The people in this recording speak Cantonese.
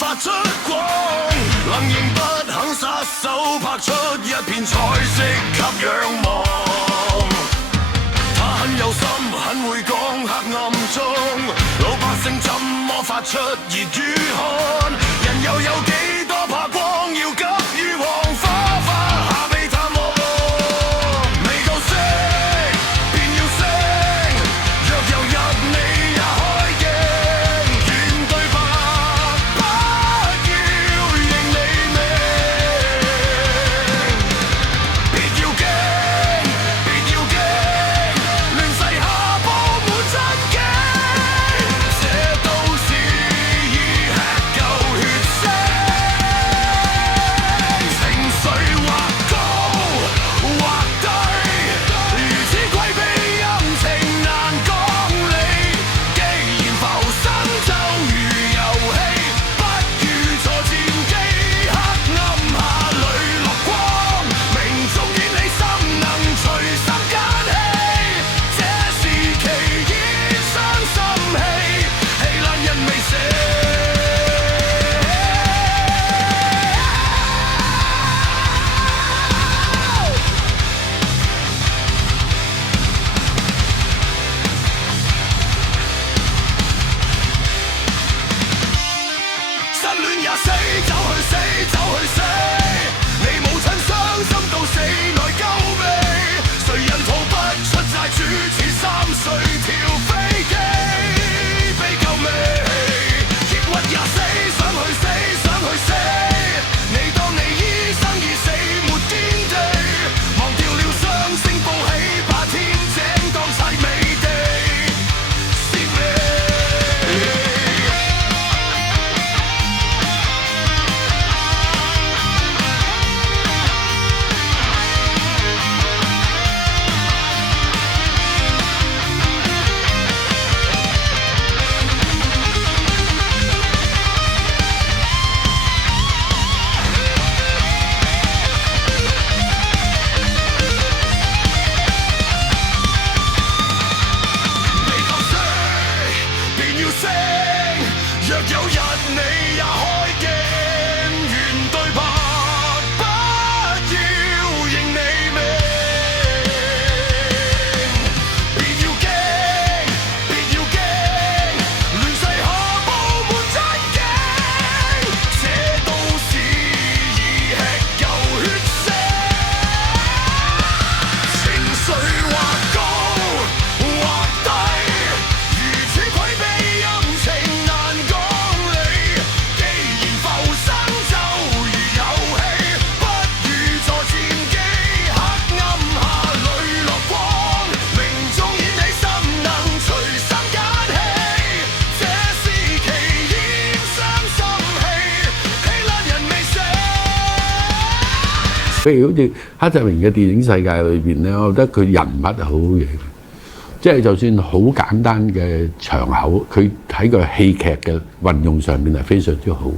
發出光，能仍不肯撒手，拍出一片彩色給仰望。他很有心，很會講，黑暗中老百姓怎麼發出熱與汗？人又有幾多怕光，要急於黃花花下被淡忘。未夠色便要聲，若有日你也開鏡，願對白不要認你命。別要驚，別要驚，亂世下佈滿真經，這都是已吃夠血腥。情緒或高或低，如此詭秘陰晴難講理。既然浮生就如遊戲，不如坐戰機，黑暗下磊落光，命中與你心能隨心間起。這時期已傷心氣，氣爛人未死。失戀也死，走去死，走去死。你母親傷心到死內鳩味，誰人逃不出債主？似3歲跳飛機，被救命。抑鬱也死，想去死，想去死。你當你醫生已死沒天地，忘掉了雙星報喜，把天井當砌美地，是美。未夠色便要聲，若有日你也開鏡，願對白不要認你命。別要驚，別要驚，亂世下佈滿真經，這都是已吃夠血腥。情緒或高或低，如此詭秘陰晴難講理。既然浮生就如遊戲，不如坐戰機，黑暗下磊落光，命中與你心能隨心間起。這時期已傷心氣，氣爛人未死。譬如好似黑澤明嘅電影世界裏邊咧，我覺得佢人物係好好嘢嘅，即係就算好簡單嘅場口，佢喺個戲劇嘅運用上面係非常之好。